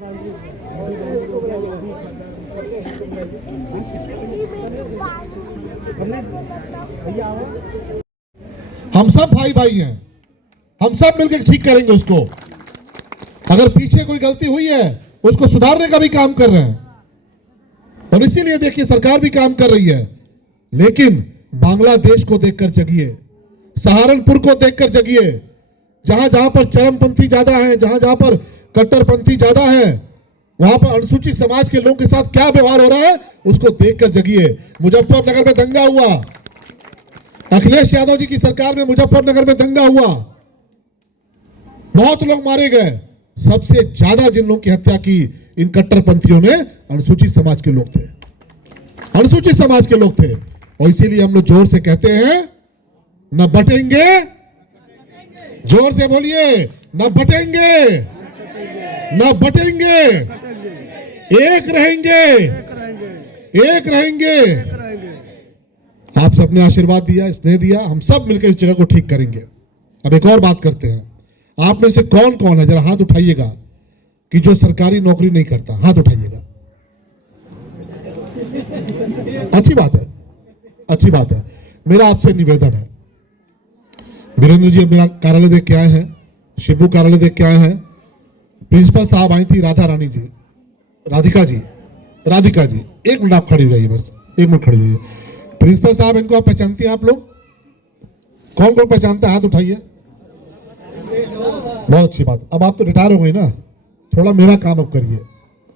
हम सब भाई भाई हैं, हम सब मिलकर ठीक करेंगे उसको। अगर पीछे कोई गलती हुई है उसको सुधारने का भी काम कर रहे हैं, और इसीलिए देखिए सरकार भी काम कर रही है। लेकिन बांग्लादेश को देखकर जगिए, सहारनपुर को देखकर जगिए, जहां जहां पर चरमपंथी ज्यादा है, जहां जहां पर कट्टरपंथी ज्यादा है, वहां पर अनुसूचित समाज के लोगों के साथ क्या व्यवहार हो रहा है उसको देखकर जगिए। मुजफ्फरनगर में दंगा हुआ, अखिलेश यादव जी की सरकार में मुजफ्फरनगर में दंगा हुआ, बहुत लोग मारे गए। सबसे ज्यादा जिन लोगों की हत्या की इन कट्टरपंथियों ने अनुसूचित समाज के लोग थे, अनुसूचित समाज के लोग थे। और इसीलिए हम लोग जोर से कहते हैं, न बटेंगे, जोर से बोलिए, न बटेंगे, न बटेंगे, एक रहेंगे, एक रहेंगे। आप सबने आशीर्वाद दिया, स्नेह दिया, हम सब मिलकर इस जगह को ठीक करेंगे। अब एक और बात करते हैं, आप में से कौन कौन है, जरा हाथ उठाइएगा, कि जो सरकारी नौकरी नहीं करता, हाथ उठाइएगा। अच्छी बात है, अच्छी बात है। मेरा आपसे निवेदन है, वीरेंद्र जी मेरा कार्यालय देख के आए हैं, शिबू कार्यालय देख के आए हैं, प्रिंसिपल साहब आई थी, राधा जी, एक मिनट आप खड़ी हो जाइए, बस एक मिनट खड़ी हो जाइए। प्रिंसिपल साहब, इनको आप पहचानती हैं? आप लोग कौन कौन पहचानता है, हाथ उठाइए। बहुत अच्छी बात। अब आप तो रिटायर हो गई ना, थोड़ा मेरा काम अब करिए,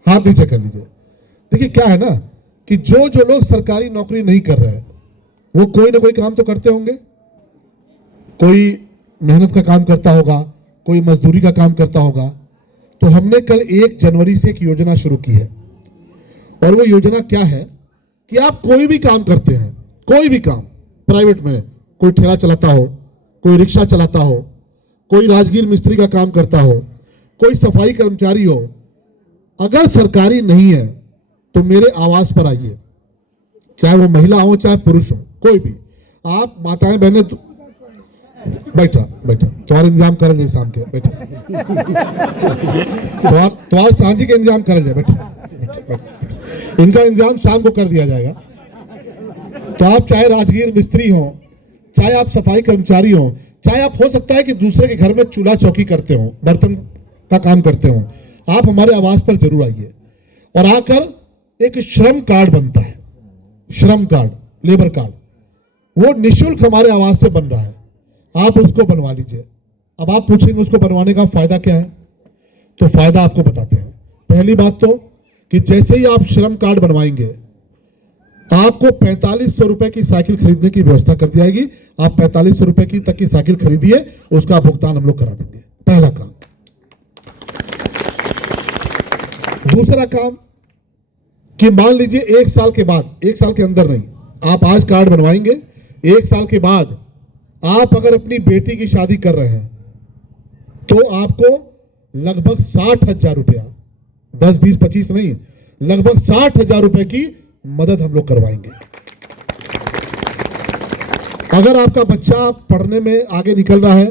हाथ नीचे कर लीजिए। देखिए क्या है ना कि जो लोग सरकारी नौकरी नहीं कर रहे हैं वो कोई ना कोई काम तो करते होंगे, कोई मेहनत का काम करता होगा, कोई मजदूरी का काम करता होगा। तो हमने कल 1 जनवरी से एक योजना शुरू की है, और वो योजना क्या है कि आप कोई भी काम करते हैं, कोई भी काम, प्राइवेट में कोई ठेला चलाता हो, कोई रिक्शा चलाता हो, कोई राजगीर मिस्त्री का काम करता हो, कोई सफाई कर्मचारी हो, अगर सरकारी नहीं है तो मेरे आवास पर आइए, चाहे वो महिला हो चाहे पुरुष हो, कोई भी। आप माताएं बहनें, बैठा तुम्हारा इंतजाम कर ले, शाम के बैठा, तुम्हारा सांझी के इंतजाम कर ले, बैठा, इनका इंतजाम शाम को कर दिया जाएगा। तो आप चाहे राजगीर मिस्त्री हो, चाहे आप सफाई कर्मचारी हो, चाहे आप हो सकता है कि दूसरे के घर में चूल्हा चौकी करते हो, बर्तन का काम करते हो, आप हमारे आवास पर जरूर आइए। और आकर एक श्रम कार्ड बनता है, श्रम कार्ड, लेबर कार्ड, वो निःशुल्क हमारे आवास से बन रहा है, आप उसको बनवा लीजिए। अब आप पूछेंगे उसको बनवाने का फायदा क्या है, तो फायदा आपको बताते हैं। पहली बात तो कि जैसे ही आप श्रम कार्ड बनवाएंगे आपको 4500 रुपए की साइकिल खरीदने की व्यवस्था कर दी जाएगी। आप 4500 रुपए की तक की साइकिल खरीदिए, उसका भुगतान हम लोग करा देंगे। पहला काम। दूसरा काम कि मान लीजिए 1 साल के बाद, 1 साल के अंदर नहीं, आप आज कार्ड बनवाएंगे, 1 साल के बाद आप अगर अपनी बेटी की शादी कर रहे हैं तो आपको लगभग 60,000 रुपया, 10, 20, 25 नहीं, लगभग 60,000 रुपए की मदद हम लोग करवाएंगे। अगर आपका बच्चा पढ़ने में आगे निकल रहा है,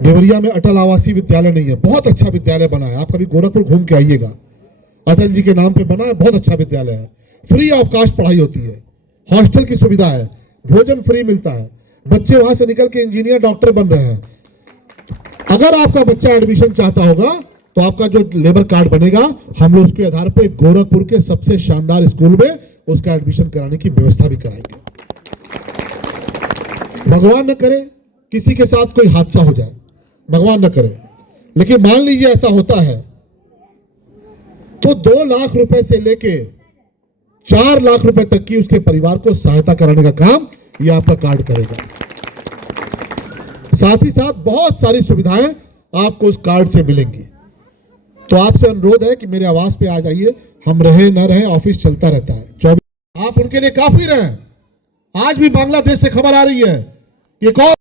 देवरिया में अटल आवासीय विद्यालय नहीं है, बहुत अच्छा विद्यालय बना है, आप कभी गोरखपुर घूम के आइएगा, अटल जी के नाम पे बना है, बहुत अच्छा विद्यालय है, फ्री ऑफ कास्ट पढ़ाई होती है, हॉस्टल की सुविधा है, भोजन फ्री मिलता है, बच्चे वहां से निकल के इंजीनियर डॉक्टर बन रहे हैं। अगर आपका बच्चा एडमिशन चाहता होगा तो आपका जो लेबर कार्ड बनेगा, हम लोग उसके आधार पर गोरखपुर के सबसे शानदार स्कूल में उसका एडमिशन कराने की व्यवस्था भी कराएंगे। भगवान न करे किसी के साथ कोई हादसा हो जाए, भगवान न करे, लेकिन मान लीजिए ऐसा होता है तो 2 लाख रुपए से लेके 4 लाख रुपए तक की उसके परिवार को सहायता कराने का काम ये आपका कार्ड करेगा। साथ ही साथ बहुत सारी सुविधाएं आपको उस कार्ड से मिलेंगी। तो आपसे अनुरोध है कि मेरे आवास पे आ जाइए, हम रहे न रहे ऑफिस चलता रहता है 24। आप उनके लिए काफी रहे। आज भी बांग्लादेश से खबर आ रही है, एक और